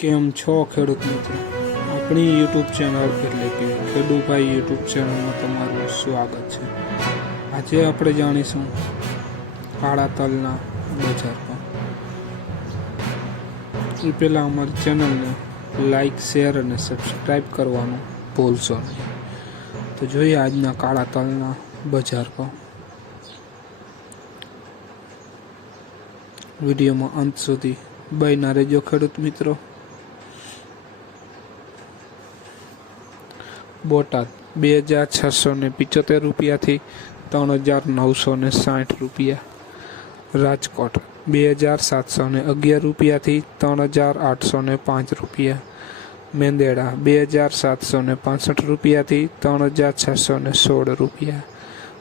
કેમ છો ખેડૂત મિત્રો. આપણી યુટ્યુબ ચેનલ એટલે કે ખેડૂભાઈ યુટ્યુબ ચેનલમાં તમારું સ્વાગત છે. આજે આપણે જાણીશું કાળા તલના બજાર પર પહેલાં અમારી ચેનલને લાઈક શેર અને સબસ્ક્રાઈબ કરવાનું ભૂલશો નહીં. તો જોઈએ આજના કાળા તલના બજાર પર વિડીયોમાં અંત સુધી બન્યા રહેજો ખેડૂત મિત્રો. બોટાદ, બે હજાર છસો ને પિચોતેર રૂપિયાથી ત્રણ હજાર નવસો ને સાઠ રૂપિયા. રાજકોટ, બે હજાર સાતસો ને અગિયાર રૂપિયાથી ત્રણ હજાર આઠસો ને પાંચ રૂપિયા. મેંદેડા, બે હજાર સાતસો ને પાસઠ રૂપિયાથી ત્રણ હજાર છસો ને સોળ રૂપિયા.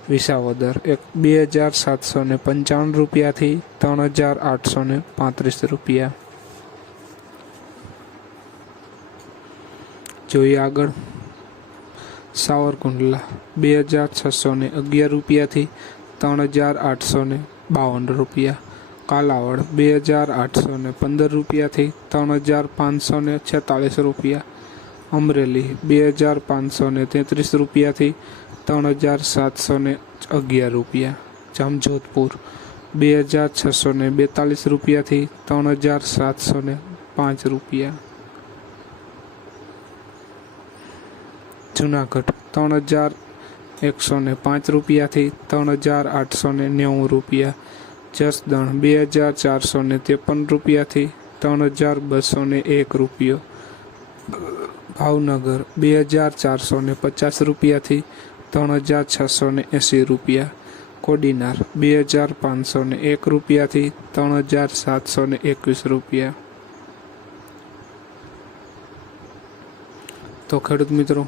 વિસાવદર, એક, બે હજાર સાતસો ને પંચાવન રૂપિયાથી ત્રણ હજાર આઠસો ને પાંત્રીસ રૂપિયા. જોઈએ આગળ. સાવરકુંડલા, બે હજાર છસો ને અગિયાર રૂપિયાથી ત્રણ હજાર આઠસો ને બાવન રૂપિયા. કાલાવડ, બે હજાર આઠસો ને પંદર રૂપિયાથી ત્રણ હજાર પાંચસો ને છેતાલીસ રૂપિયા. અમરેલી, બે હજાર પાંચસો ને તેત્રીસ રૂપિયાથી ત્રણ હજાર સાતસો ને અગિયાર રૂપિયા. જામજોધપુર, બે હજાર છસો ને બેતાલીસ રૂપિયાથી ત્રણ હજાર સાતસો ને પાંચ રૂપિયા. જુનાગઢ, ત્રણ હજાર એકસો ને પાંચ રૂપિયાથી ત્રણ હજાર આઠસો ને નેવું રૂપિયા. જસદણ, બે હજાર ચારસો ને ત્રેપન રૂપિયાથી ત્રણ હજાર બસો ને એક રૂપિયો. ભાવનગર, બે હજાર ચારસો ને પચાસ રૂપિયાથી ત્રણ હજાર છસો ને એંસી રૂપિયા. કોડીનાર, બે હજાર પાંચસો ને એક રૂપિયાથી ત્રણ હજાર સાતસો ને એકવીસ રૂપિયા. તો ખેડૂત મિત્રો